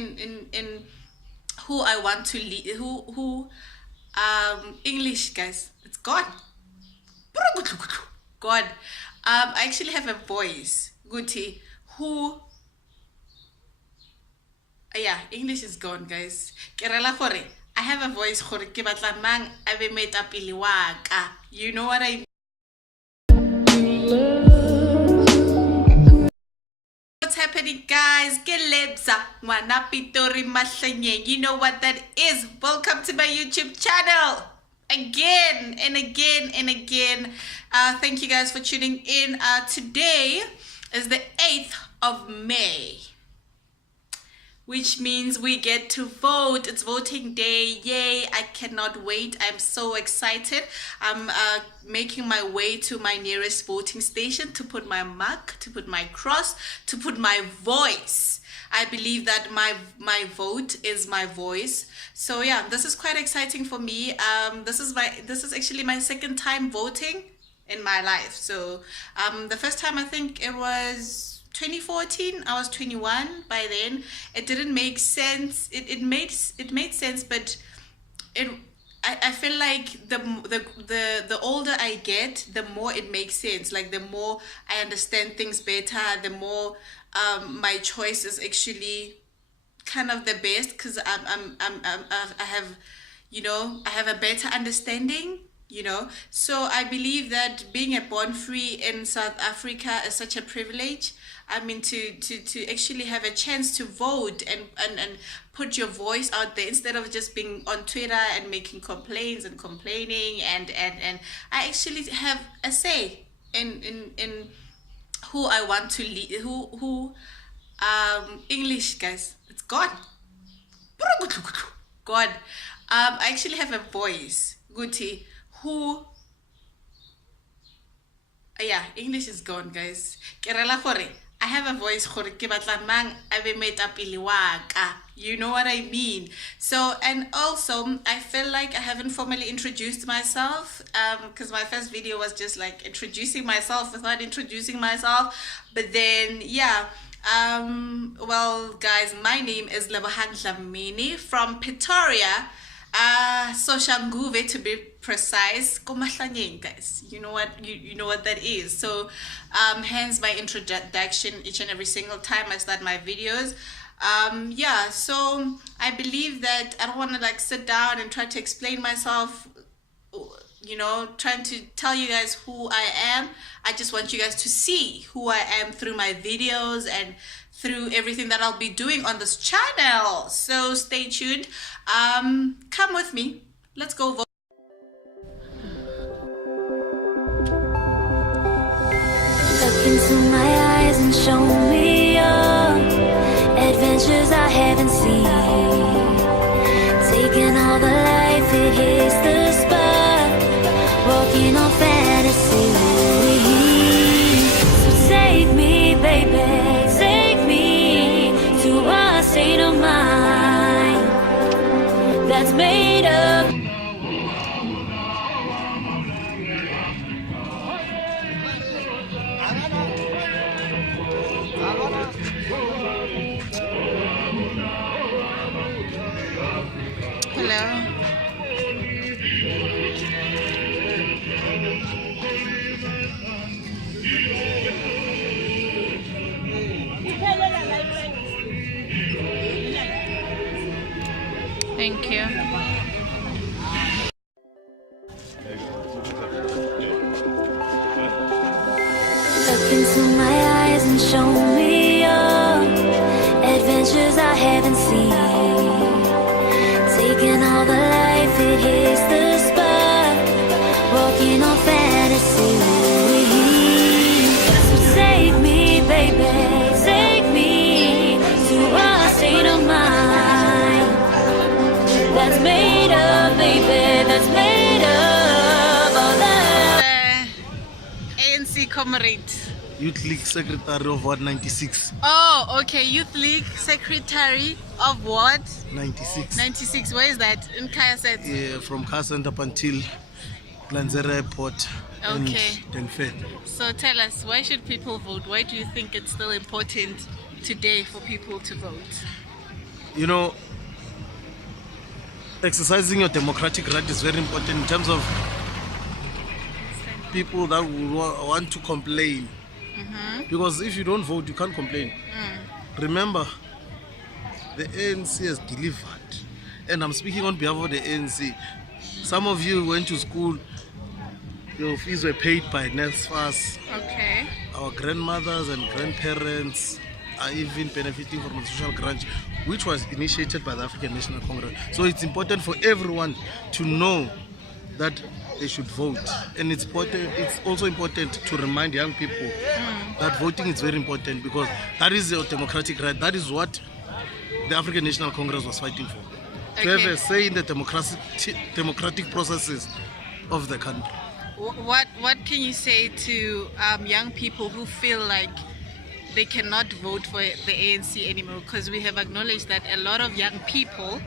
in who I want to lead, who English, guys, it's gone. God. I actually have a voice. Guti. Who yeah, English is gone, guys. Kerela gore I have a voice gore ke batla mang a be moetapele wa ka. You know what I mean? What's happening, guys? Ke lebza ngwana Pitori Mahlenyeng. You know what that is. Welcome to my YouTube channel. Again and again and again. Thank you guys for tuning in. Today is the 8th of May, which means we get to vote. It's voting day. Yay, I cannot wait. I'm so excited. I'm making my way to my nearest voting station to put my mark, to put my cross, to put my voice. I believe that my vote is my voice. So yeah, this is quite exciting for me. This is actually my second time voting in my life. So the first time, I think it was 2014. I was 21 by then. It didn't make sense. It made sense, but I feel like the older I get, the more it makes sense. Like the more I understand things better, the more my choice is actually kind of the best, because I have, you know, I have a better understanding, you know. So I believe that being a born free in South Africa is such a privilege. I mean, to actually have a chance to vote and put your voice out there instead of just being on Twitter and making complaints and complaining, and I actually have a say in who I want to lead, who English, guys, it's gone. God. I actually have a voice. Guti. Who yeah, English is gone, guys. Kerela gore I have a voice gore ke batla mang a be moetapele wa ka. You know what I mean? So, and also I feel like I haven't formally introduced myself, because my first video was just like introducing myself without introducing myself. But then yeah, well guys, my name is Lebohang Dlamini from Pretoria, Soshanguve to be precise. Komahlanyeng, guys, you know what you know what that is. So hence my introduction each and every single time I start my videos. Yeah, so I believe that I don't want to like sit down and try to explain myself, you know, trying to tell you guys who I am. I just want you guys to see who I am through my videos and through everything that I'll be doing on this channel. So stay tuned. Come with me. Let's go vote. Look into my eyes and show me adventures I haven't seen. Taking all the life, it hits the spot. Walking on fantasy. So take me, baby, take me to a state of mind that's made of. Hello. Thank you. Look into my eyes and show me adventures I haven't seen. Taking all the life, it hits the spot. Walking on fantasy. So take me, baby, take me to a state of mind that's made of, baby, that's made of all that. ANC comrade. Youth League Secretary of Ward 96. Oh, okay. Youth League Secretary of Ward 96. 96. Where is that? In Kaya Set? Yeah, from Carson up until Lanzera Airport. Okay. And Fed. So tell us, why should people vote? Why do you think it's still important today for people to vote? you know, exercising your democratic right is very important in terms of people that will want to complain. Because if you don't vote, you can't complain. Remember, the ANC has delivered, and I'm speaking on behalf of the ANC. Some of you went to school, your fees were paid by NSFAS. Okay. Our grandmothers and grandparents are even benefiting from the social grant, which was initiated by the African National Congress. So it's important for everyone to know that they should vote. And it's also important to remind young people that voting is very important, because that is your democratic right. That is what the African National Congress was fighting for. To have a say in the democratic processes of the country. What can you say to young people who feel like they cannot vote for the ANC anymore? Because we have acknowledged that a lot of young people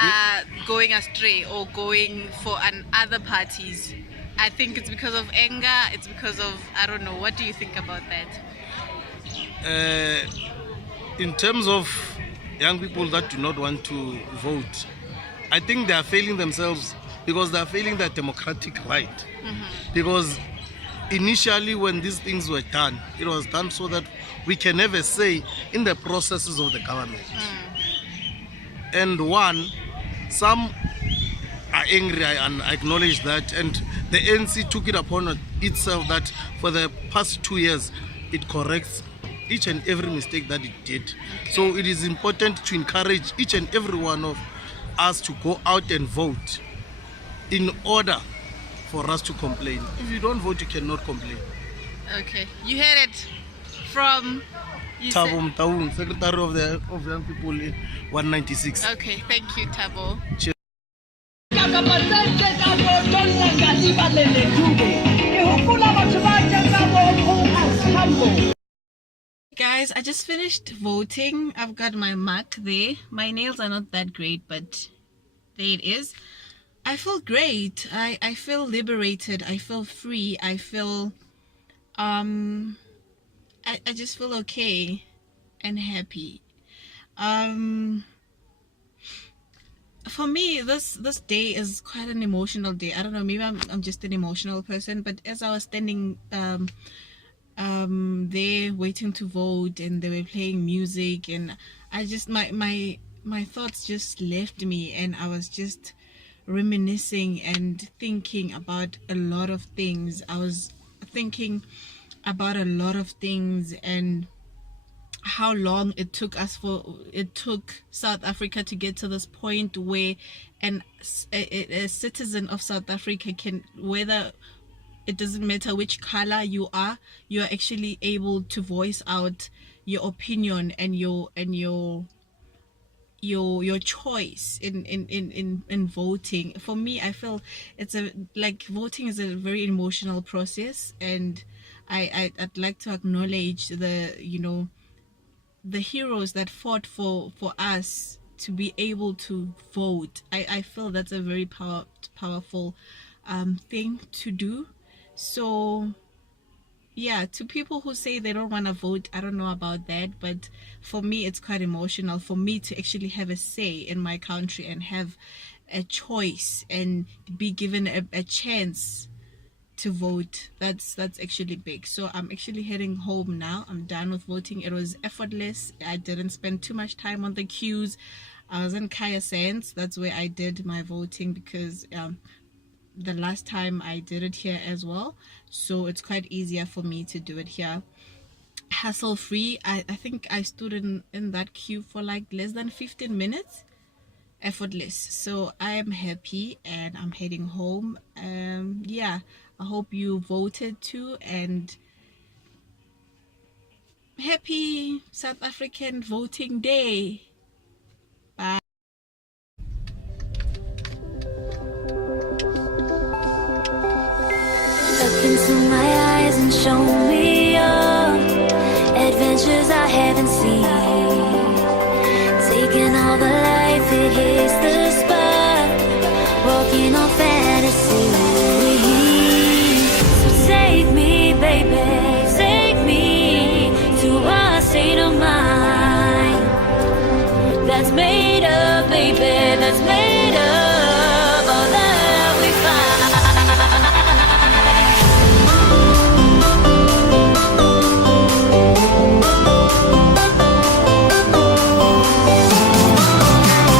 are going astray or going for other parties. I think it's because of anger, it's because of, I don't know. What do you think about that? In terms of young people that do not want to vote, I think they are failing themselves, because they are failing their democratic right. Because initially when these things were done, it was done so that we can have a say in the processes of the government. And some are angry, and I acknowledge that, and the ANC took it upon itself that for the past 2 years it corrects each and every mistake that it did. So it is important to encourage each and every one of us to go out and vote in order for us to complain. If you don't vote, you cannot complain. Okay, you heard it from Thabo Mtaung, Secretary of Young People in 196. Okay, thank you, Thabo. Cheers. Guys, I just finished voting. I've got my mark there. My nails are not that great, but there it is. I feel great. I feel liberated. I feel free. I feel I just feel okay and happy. For me, this day is quite an emotional day. I don't know, maybe I'm just an emotional person, but as I was standing there waiting to vote, and they were playing music, and I just my thoughts just left me, and I was just reminiscing and thinking about a lot of things. I was thinking about a lot of things, and how long it took South Africa to get to this point where a citizen of South Africa can, whether it doesn't matter which color you are actually able to voice out your opinion and your choice in voting. For me, I feel it's voting is a very emotional process, and I'd like to acknowledge the heroes that fought for us to be able to vote. I feel that's a very powerful thing to do. So yeah, to people who say they don't want to vote, I don't know about that, but for me it's quite emotional for me to actually have a say in my country and have a choice and be given a chance to vote. That's actually big. So I'm actually heading home now. I'm done with voting. It was effortless. I didn't spend too much time on the queues. I was in Kaya Sands. That's where I did my voting, because the last time I did it here as well, so it's quite easier for me to do it here, hassle free. I think I stood in that queue for like less than 15 minutes. Effortless. So I am happy and I'm heading home. Yeah, I hope you voted too, and happy South African Voting Day. Bye. Look into my eyes and show me your adventures I haven't seen. Taking all the life, it hits the spot. Walking on fantasy. So take me, baby, take me to a state of mind that's made of, baby, that's made of all that we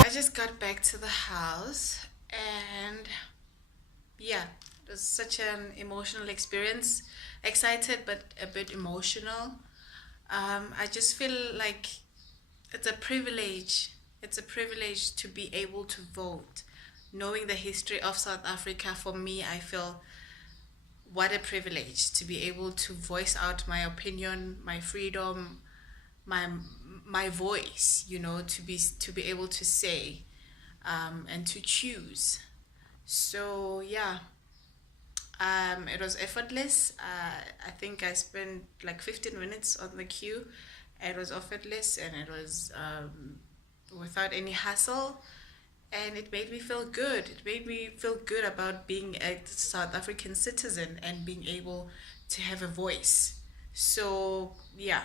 I just got back to the house and yeah, it was such an emotional experience. Excited but a bit emotional. I just feel like it's a privilege. It's a privilege to be able to vote. Knowing the history of South Africa, for me, I feel what a privilege to be able to voice out my opinion, my freedom, my voice, you know, to be able to say and to choose. So yeah, it was effortless. I think I spent like 15 minutes on the queue. It was effortless and it was without any hassle. And it made me feel good. It made me feel good about being a South African citizen and being able to have a voice. So, yeah.